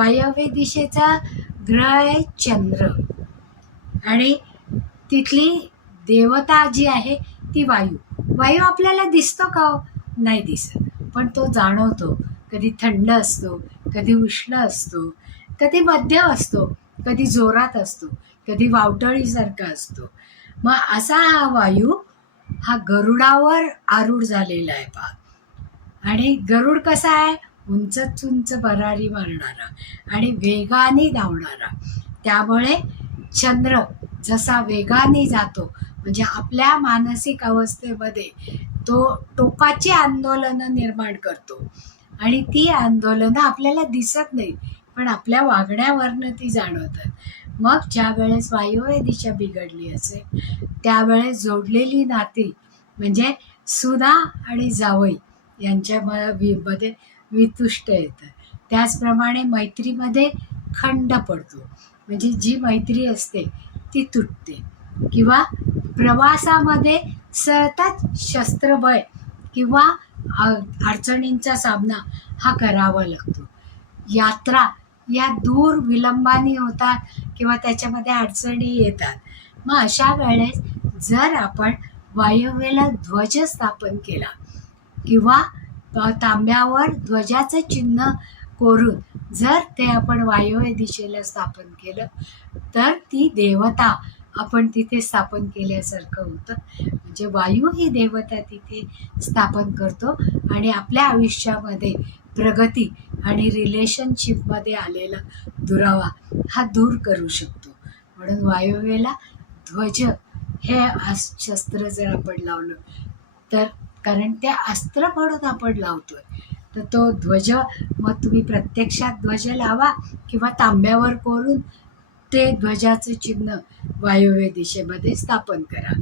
वायव्य दिशेचा ग्रह आहे चंद्र आणि तिथली देवता जी आहे ती वायू. वायू आपल्याला दिसतो का हो? नाही दिसत. पण तो जाणवतो. कधी थंड असतो कधी उष्ण असतो कधी मध्यम असतो कधी जोरात असतो कधी वावटळीसारखा असतो. मग असा हा वायू हा गरुडावर आरूढ झालेला आहे पहा. आणि गरुड कसा आहे? उंचच उंच भरारी मारणारा आणि वेगाने धावणारा. त्यामुळे चंद्र जसा वेगाने जातो म्हणजे आपल्या मानसिक अवस्थेमध्ये तो टोकाची आंदोलनं निर्माण करतो. आणि ती आंदोलनं आपल्याला दिसत नाही पण आपल्या वागण्यावरनं ती जाणवतात. मग ज्या वेळेस वायव्य दिशा बिघडली असेल त्यावेळेस जोडलेली नाती म्हणजे सुना आणि जावई यांच्या मध्ये वितुष्ट येतं. त्याचप्रमाणे मैत्रीमध्ये खंड पडतो. म्हणजे जी मैत्री असते ती तुटते. किंवा प्रवासामध्ये सतत शस्त्रबळ किंवा अडचणींचा सामना हा करावा लागतो. यात्रा या दूर विलंबाने होतात किंवा त्याच्यामध्ये अडचणी येतात. मग अशा वेळेस जर आपण वायव्येला ध्वज स्थापन केला किंवा तांब्यावर ध्वजाचं चिन्ह कोरून जर ते आपण वायव्य दिशेला स्थापन केलं तर ती देवता आपण तिथे स्थापन केल्यासारखं होतं. म्हणजे वायू ही देवता तिथे स्थापन करतो आणि आपल्या आयुष्यामध्ये प्रगती आणि रिलेशनशिपमध्ये आलेला दुरावा हा दूर करू शकतो. म्हणून वायव्येला ध्वज हे शस्त्र जर आपण लावलं तर कारण ते अस्त्र म्हणून आपण लावतोय. तर तो ध्वज मग तुम्ही प्रत्यक्षात ध्वज लावा किंवा तांब्यावर कोरून ते ध्वजाचं चिन्ह वायव्य दिशेमध्ये स्थापन करा.